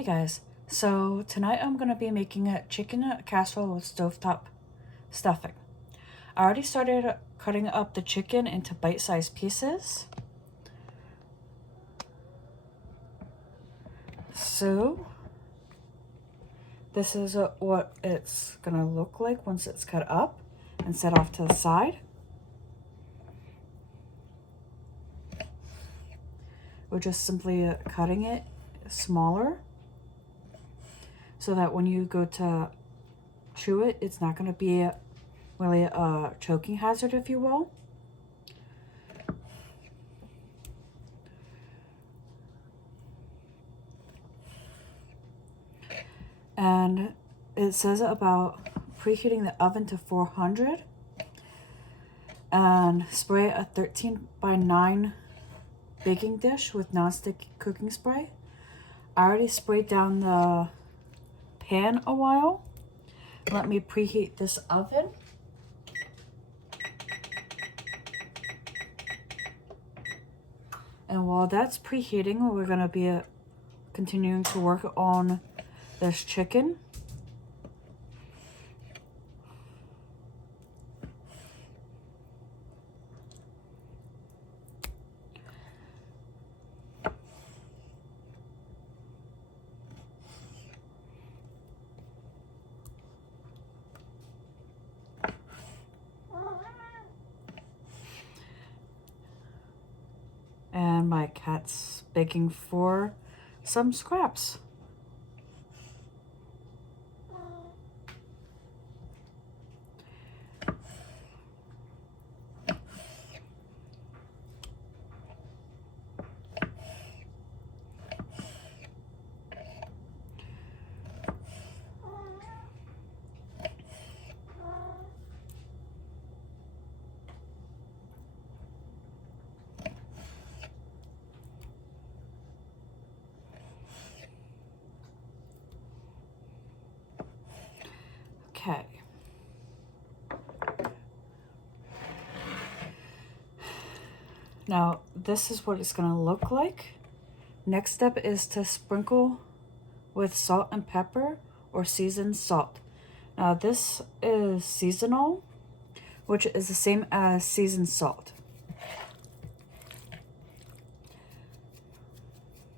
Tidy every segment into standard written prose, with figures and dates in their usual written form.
Hey guys, so tonight I'm going to be making a chicken casserole with stovetop stuffing. I already started cutting up the chicken into bite-sized pieces. So this is what it's going to look like once it's cut up and set off to the side. We're just simply cutting it smaller so that when you go to chew it, it's not going to be really a choking hazard, if you will. And it says about preheating the oven to 400 and spray a 13x9 baking dish with nonstick cooking spray. I already sprayed down the pan a while. Let me preheat this oven. And while that's preheating, we're going to be continuing to work on this chicken. And my cat's begging for some scraps. Okay. Now, this is what it's going to look like. Next step is to sprinkle with salt and pepper or seasoned salt. Now, this is seasonal, which is the same as seasoned salt.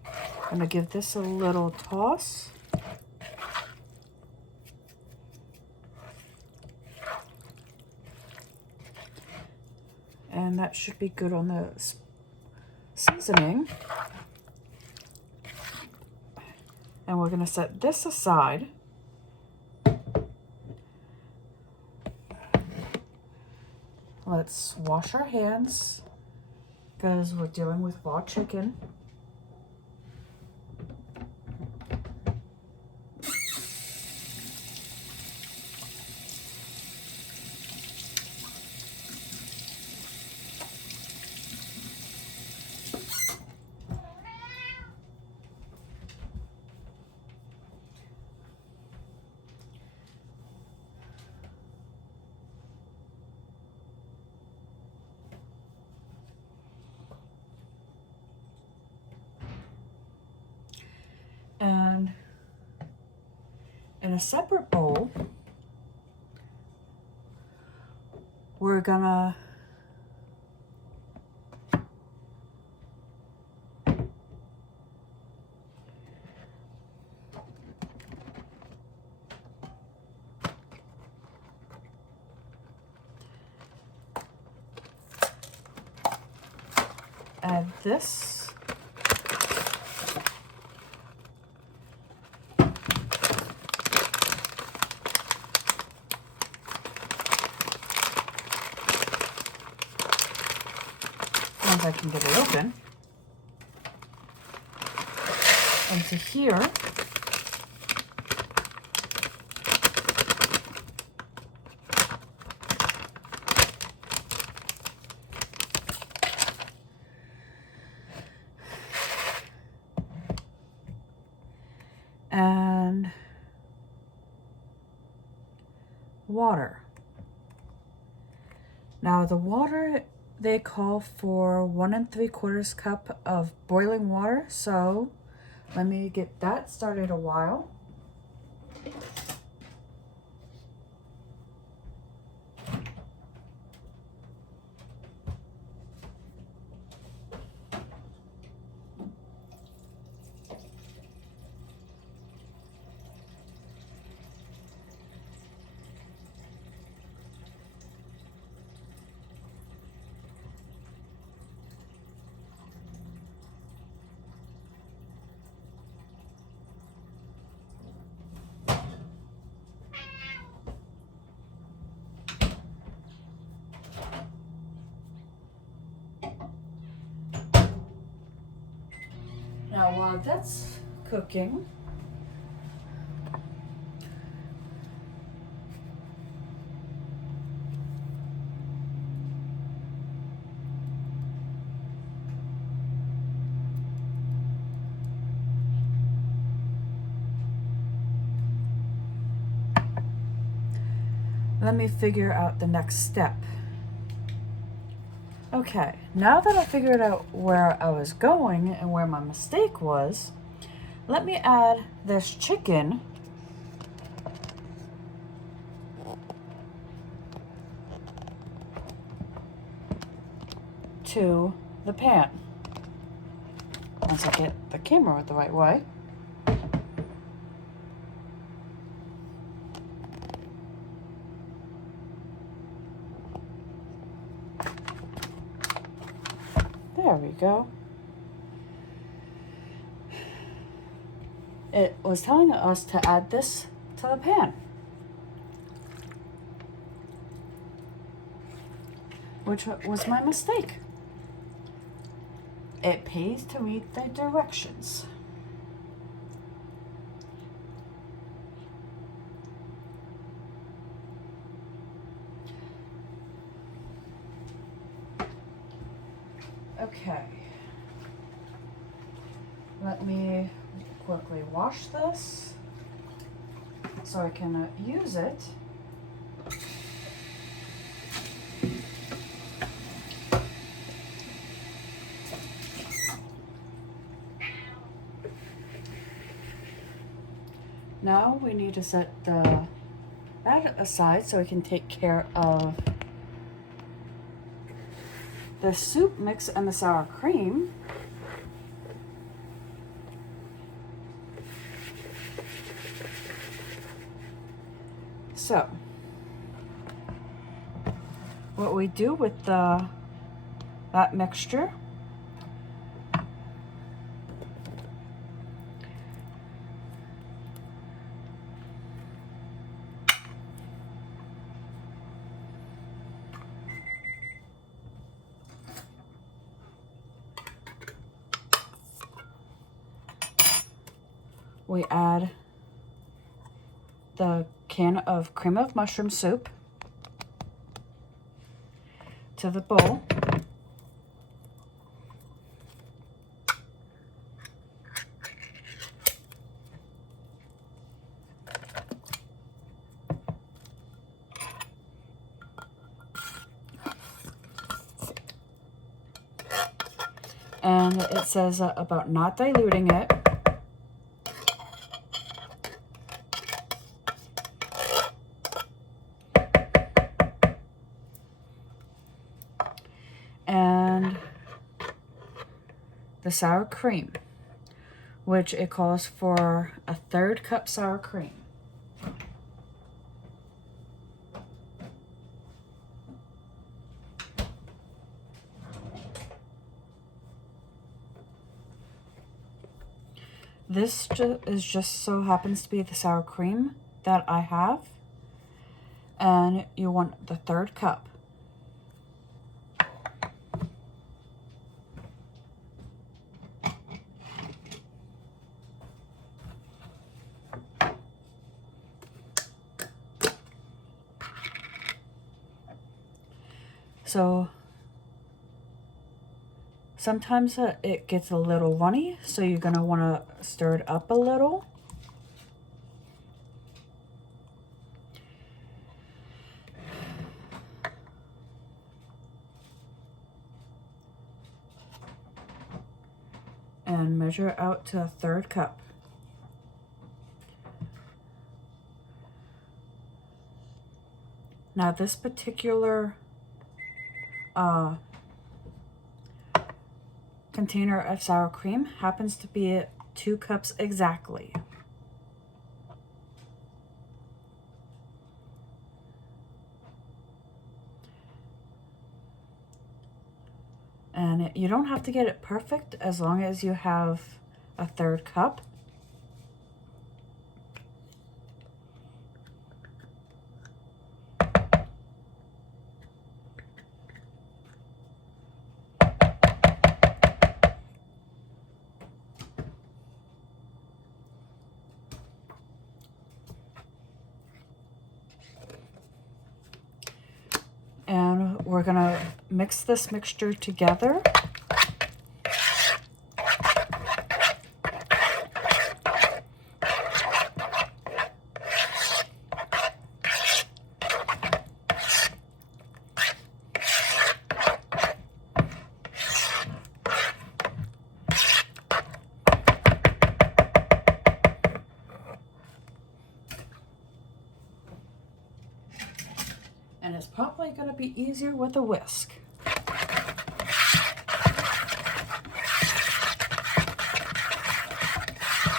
I'm going to give this a little toss. And that should be good on the seasoning. And we're going to set this aside. Let's wash our hands because we're dealing with raw chicken. And in a separate bowl, we're gonna add this. Once I can get it open. Into here. And water. Now the water, they call for 1 3/4 cup of boiling water, so Let me get that started a while. Now while that's cooking, let me figure out the next step. Okay, now that I figured out where I was going and where my mistake was, let me add this chicken to the pan. Once I get the camera the right way. There we go. It was telling us to add this to the pan, which was my mistake. It pays to read the directions. Okay. Let me quickly wash this so I can use it. Now we need to set that aside so we can take care of the soup mix and the sour cream. So, what we do with that mixture, we add the can of cream of mushroom soup to the bowl. And it says about not diluting it. And the sour cream, which it calls for a 1/3 cup sour cream. This is just so happens to be the sour cream that I have, and you want the 1/3 cup. So sometimes it gets a little runny, so you're going to want to stir it up a little. And and measure out to a 1/3 cup. Now this particular container of sour cream happens to be 2 cups exactly. And you don't have to get it perfect as long as you have a 1/3 cup. And we're gonna mix this mixture together. And it's probably going to be easier with a whisk.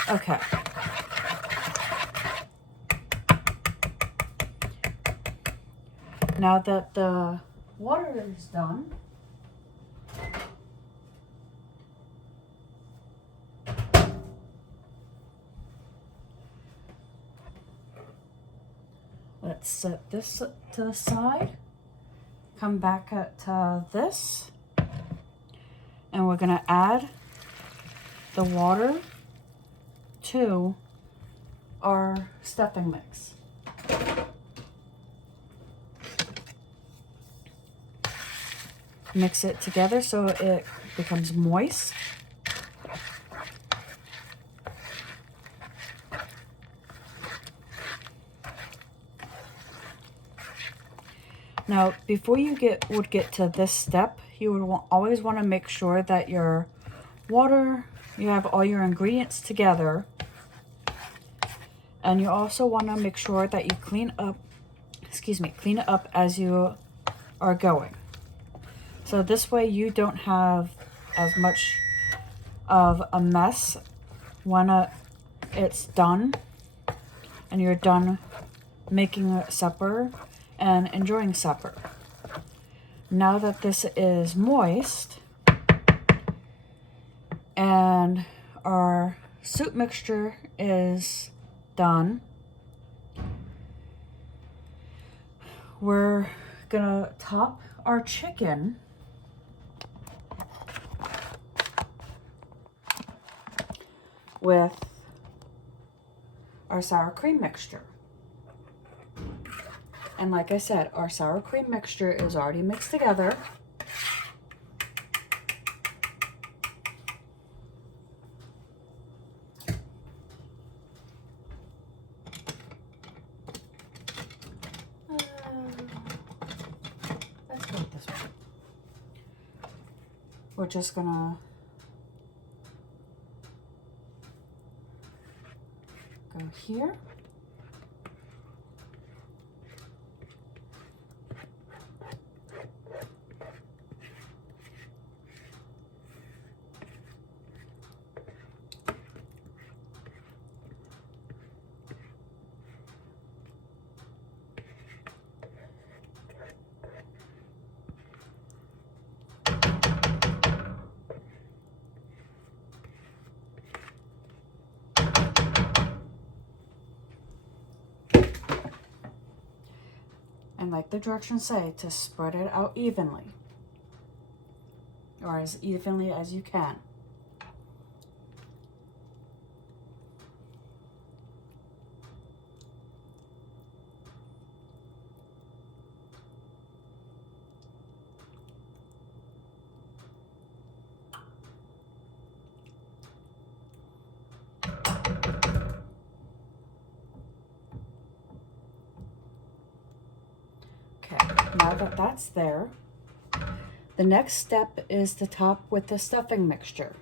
Okay. Now that the water is done, let's set this to the side. Come back to this, and we're gonna add the water to our stuffing mix. Mix it together so it becomes moist. Now, before you would get to this step, you would always want to make sure that your water, you have all your ingredients together, and you also want to make sure that you clean it up as you are going. So this way you don't have as much of a mess when it's done and you're done making supper and enjoying supper. Now that this is moist and our soup mixture is done, we're gonna top our chicken with our sour cream mixture. And like I said, our sour cream mixture is already mixed together. Let's go with this one. We're just gonna go here. And like the directions say, to spread it out evenly, or as evenly as you can. Now that that's there, the next step is to top with the stuffing mixture.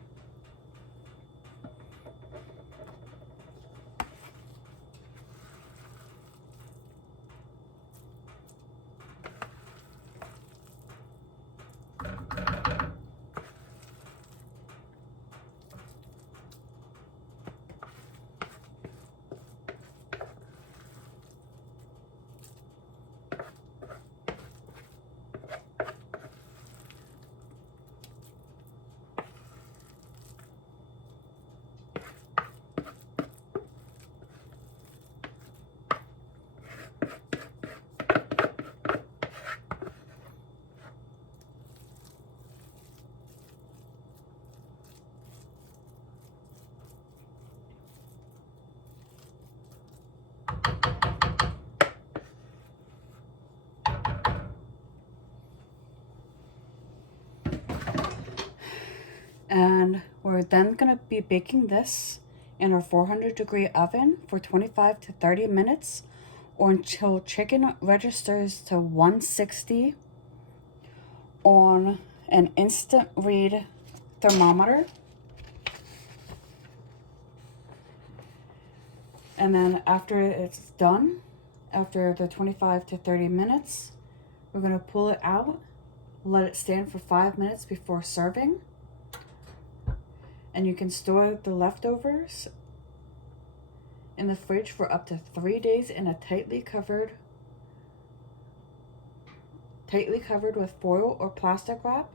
And we're then going to be baking this in our 400-degree oven for 25 to 30 minutes or until chicken registers to 160 on an instant read thermometer. And then after it's done, after the 25 to 30 minutes, we're going to pull it out, let it stand for 5 minutes before serving. And you can store the leftovers in the fridge for up to 3 days in a tightly covered with foil or plastic wrap,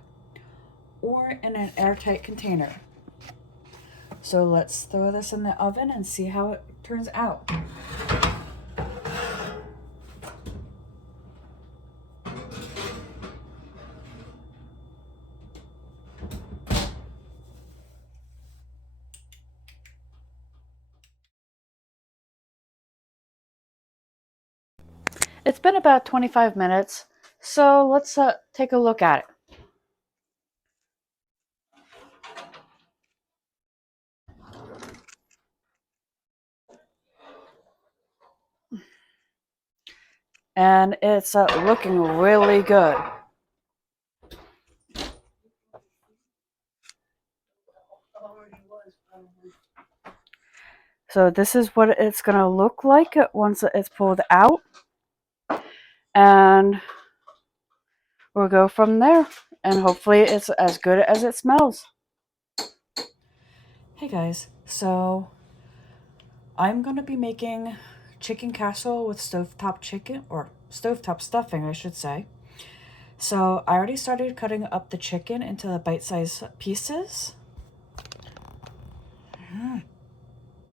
or in an airtight container. So let's throw this in the oven and see how it turns out. It's been about 25 minutes, so let's take a look at it. And it's looking really good. So this is what it's going to look like once it's pulled out. And we'll go from there. And hopefully it's as good as it smells. Hey guys, so I'm going to be making chicken casserole with stovetop chicken, or stovetop stuffing, I should say. So I already started cutting up the chicken into the bite-sized pieces.